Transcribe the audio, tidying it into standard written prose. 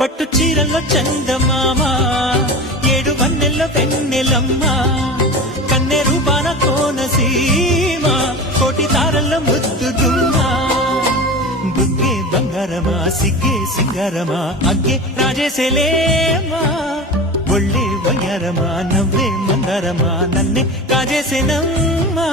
పట్టు చీరల్లో చందమామ, ఏడు వన్నెల్లో వెన్నెలమ్మ, కన్నె రూపాన కోనసీమ, కోటి తారల్లో ముద్దు గుమ్మ. బుగ్గే బంగారమా, సిగ్గే సింగారమా, అగ్గే రాజేసేలేమా, ఒళ్ళే వయ్యారమా, నవ్వే మందారమా, నన్నే కాజేసేనమ్మా.